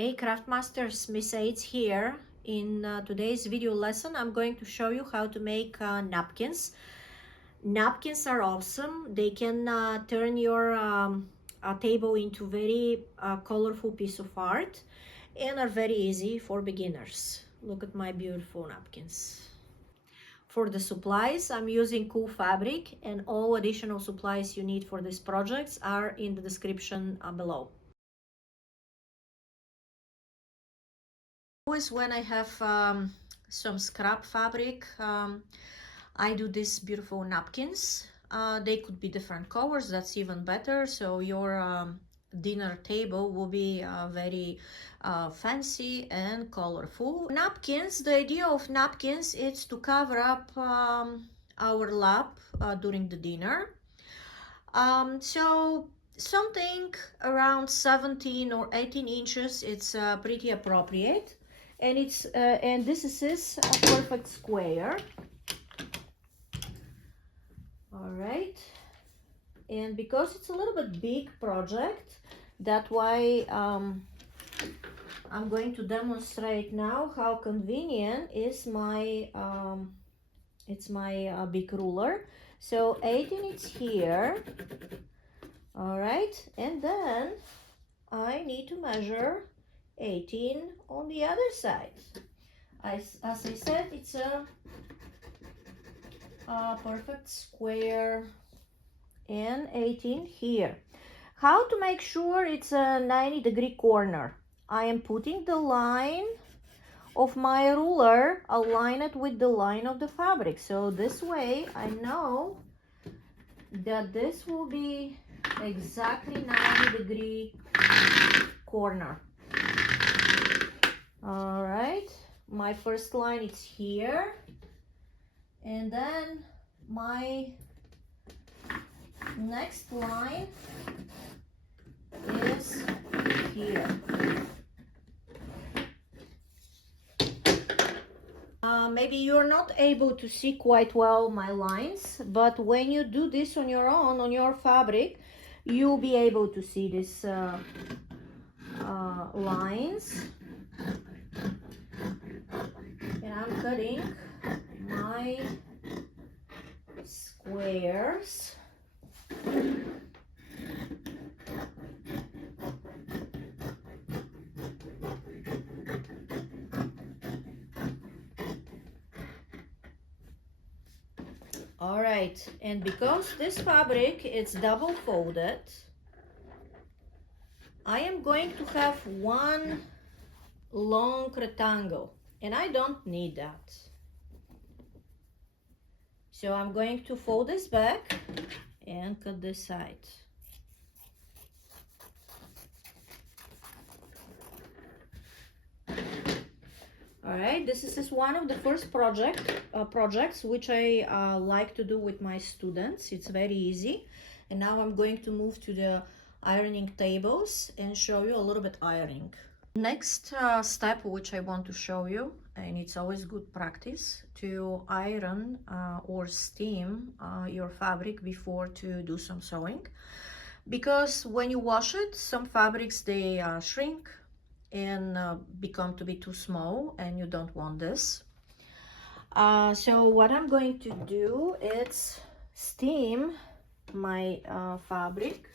Hey Craftmasters, Miss Aids here. In today's video lesson, I'm going to show you how to make napkins. Napkins are awesome. They can turn your table into very colorful piece of art and are very easy for beginners. Look at my beautiful napkins. For the supplies, I'm using cool fabric, and all additional supplies you need for these projects are in the description below. Always when I have some scrap fabric, I do these beautiful napkins. They could be different colors, that's even better, so your dinner table will be very fancy and colorful. Napkins, the idea of napkins is to cover up our lap during the dinner. So something around 17 or 18 inches, it's pretty appropriate. And this is a perfect square. All right, and because it's a little bit big project, that's why I'm going to demonstrate now how convenient is my big ruler. So 18 is here. All right, and then I need to measure 18 on the other side. As I said, it's a perfect square, and 18 here. How to make sure it's a 90-degree corner? I am putting the line of my ruler, align it with the line of the fabric. So this way I know that this will be exactly 90-degree corner. All right, my first line is here, and then my next line is here. Maybe you're not able to see quite well my lines, but when you do this on your own, on your fabric, you'll be able to see these lines. And I'm cutting my squares. All right, and because this fabric is double folded, I am going to have one long rectangle, and I don't need that. So I'm going to fold this back and cut this side. All right, this is one of the first projects which I like to do with my students. It's very easy. And now I'm going to move to the ironing tables and show you a little bit ironing. Next step which I want to show you, and it's always good practice to iron or steam your fabric before to do some sewing, because when you wash it, some fabrics they shrink and become to be too small, and you don't want this. So what I'm going to do is steam my fabric.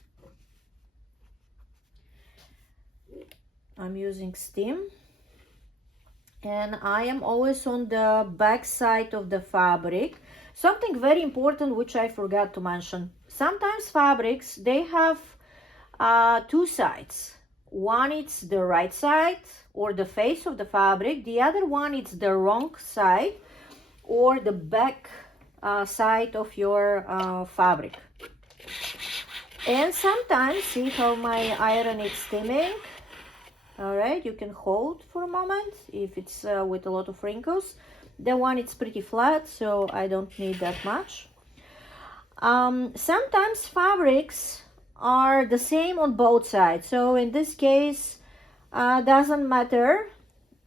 I'm using steam, and I am always on the back side of the fabric. Something very important which I forgot to mention: sometimes fabrics they have two sides. One is the right side or the face of the fabric, the other one is the wrong side or the back side of your fabric. And sometimes, see how my iron is steaming. All right, you can hold for a moment if it's with a lot of wrinkles. The one it's pretty flat, so I don't need that much. Sometimes fabrics are the same on both sides, so in this case doesn't matter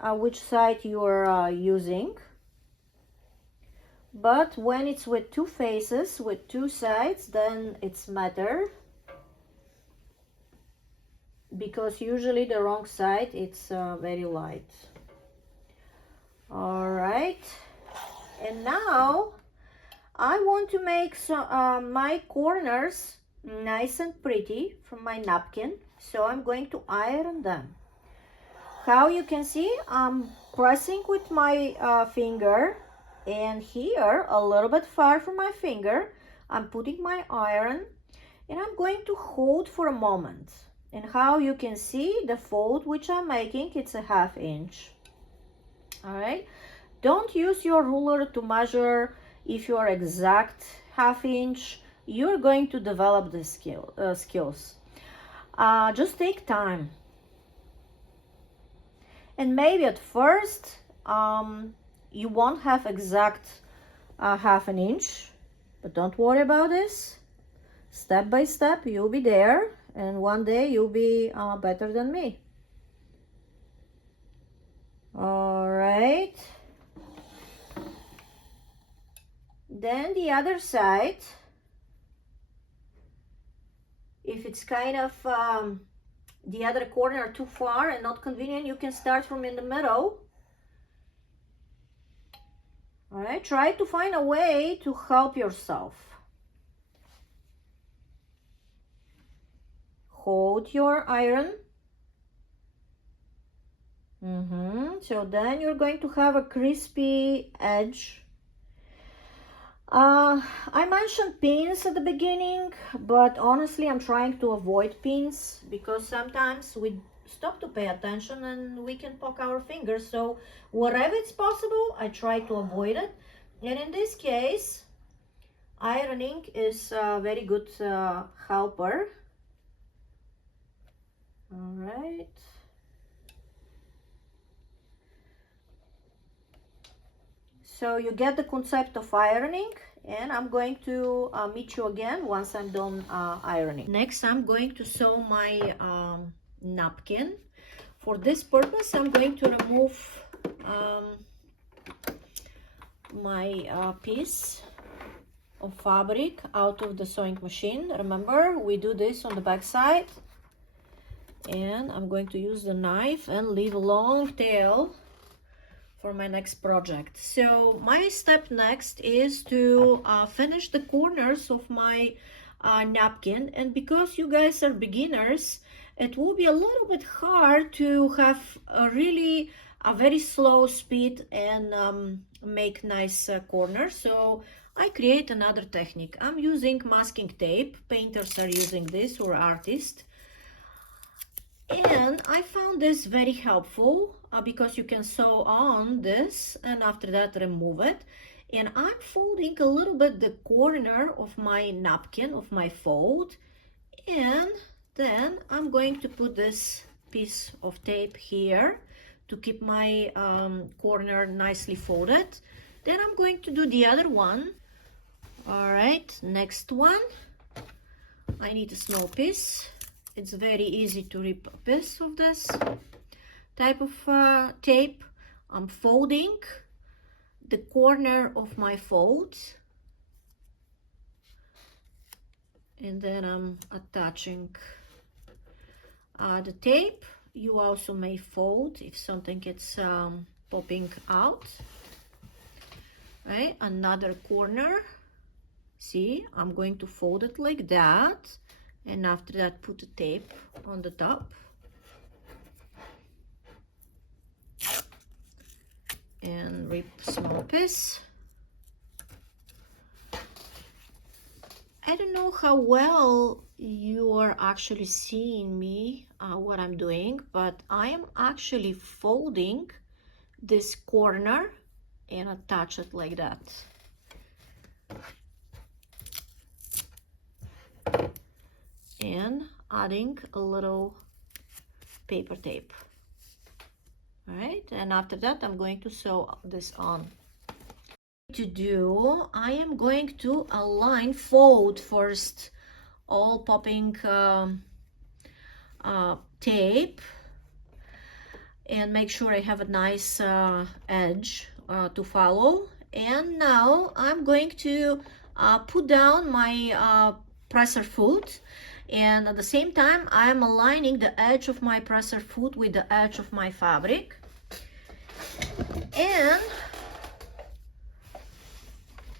which side you are using, but when it's with two faces, with two sides, then it's matter. because usually the wrong side it's very light. All right, and now I want to make my corners nice and pretty from my napkin, so I'm going to iron them. How you can see, I'm pressing with my finger, and here a little bit far from my finger I'm putting my iron, and I'm going to hold for a moment. And how you can see, the fold which I'm making, it's a 1/2 inch. All right, don't use your ruler to measure. If you are exact 1/2 inch, you're going to develop the skills. Just take time. And maybe at first you won't have exact 1/2 inch, but don't worry about this. Step by step you'll be there, and one day you'll be better than me. All right, then the other side, if it's kind of the other corner too far and not convenient, you can start from in the middle. All right, try to find a way to help yourself. Hold your iron. So then you're going to have a crispy edge. I mentioned pins at the beginning, but honestly I'm trying to avoid pins because sometimes we stop to pay attention and we can poke our fingers. So wherever it's possible, I try to avoid it. And in this case, ironing is a very good helper. All right. So you get the concept of ironing, and I'm going to meet you again once I'm done ironing. Next, I'm going to sew my napkin. For this purpose, I'm going to remove my piece of fabric out of the sewing machine. Remember, we do this on the back side. And I'm going to use the knife and leave a long tail for my next project. So my step next is to finish the corners of my napkin, and because you guys are beginners, it will be a little bit hard to have a very slow speed and make nice corners. So I create another technique. I'm using masking tape. Painters are using this, or artists. And I found this very helpful because you can sew on this and after that remove it. And I'm folding a little bit the corner of my napkin, of my fold, and then I'm going to put this piece of tape here to keep my corner nicely folded. Then I'm going to do the other one. All right, next one. I need a small piece. It's very easy to rip a piece of this type of tape. I'm folding the corner of my fold, and then I'm attaching the tape. You also may fold if something gets popping out. Right, another corner. See, I'm going to fold it like that. And after that, put the tape on the top. And rip small piece. I don't know how well you are actually seeing me, what I'm doing, but I am actually folding this corner and attach it like that. And adding a little paper tape. All right, and after that I'm going to sew this on. I am going to align, fold first all popping tape, and make sure I have a nice edge to follow. And now I'm going to put down my presser foot, And at the same time, I'm aligning the edge of my presser foot with the edge of my fabric. And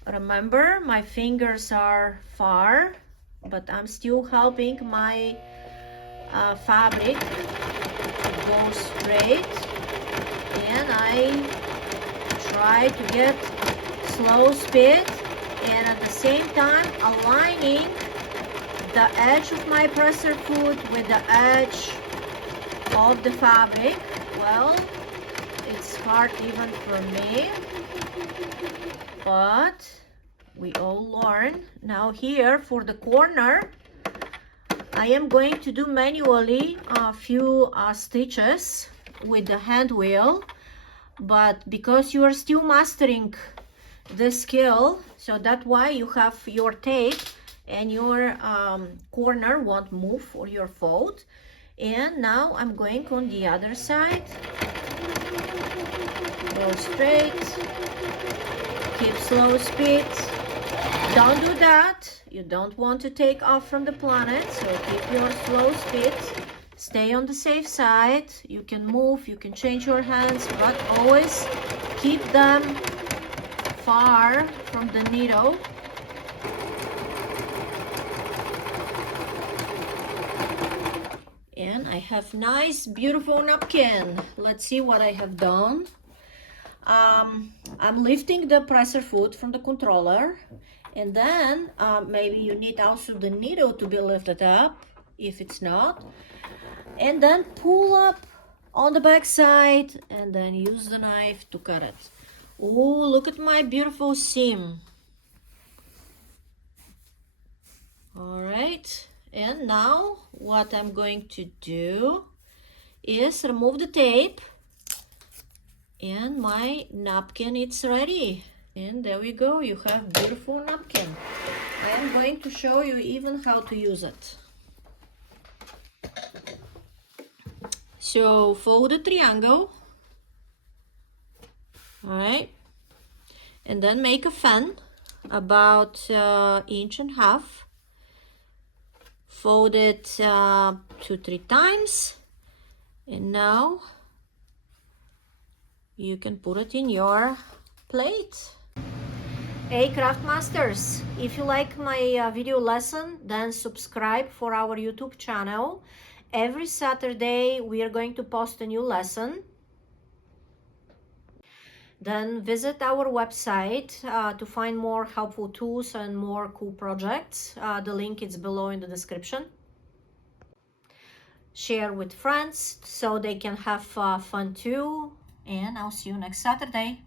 remember, my fingers are far, but I'm still helping my fabric go straight, and I try to get slow speed, and at the same time aligning the edge of my presser foot with the edge of the fabric. Well, it's hard even for me, but we all learn. Now here for the corner, I am going to do manually a few stitches with the hand wheel, but because you are still mastering this skill, so that's why you have your tape and your corner won't move or your fold. And now I'm going on the other side. Go straight, keep slow speed. Don't do that. You don't want to take off from the planet, so keep your slow speed. Stay on the safe side. You can move, you can change your hands, but always keep them far from the needle. And I have nice, beautiful napkin. Let's see what I have done. I'm lifting the presser foot from the controller, and then maybe you need also the needle to be lifted up if it's not, and then pull up on the back side and then use the knife to cut it. Oh, look at my beautiful seam. All right, and now what I'm going to do is remove the tape, and my napkin it's ready. And there we go, you have beautiful napkin. I am going to show you even how to use it. So fold a triangle, all right, and then make a fan about 1.5 inches. Fold it 2-3 times, and now you can put it in your plate. Hey craft masters, if you like my video lesson, then subscribe for our YouTube channel. Every Saturday we are going to post a new lesson. Then visit our website to find more helpful tools and more cool projects. The link is below in the description. Share with friends so they can have fun too. And I'll see you next Saturday.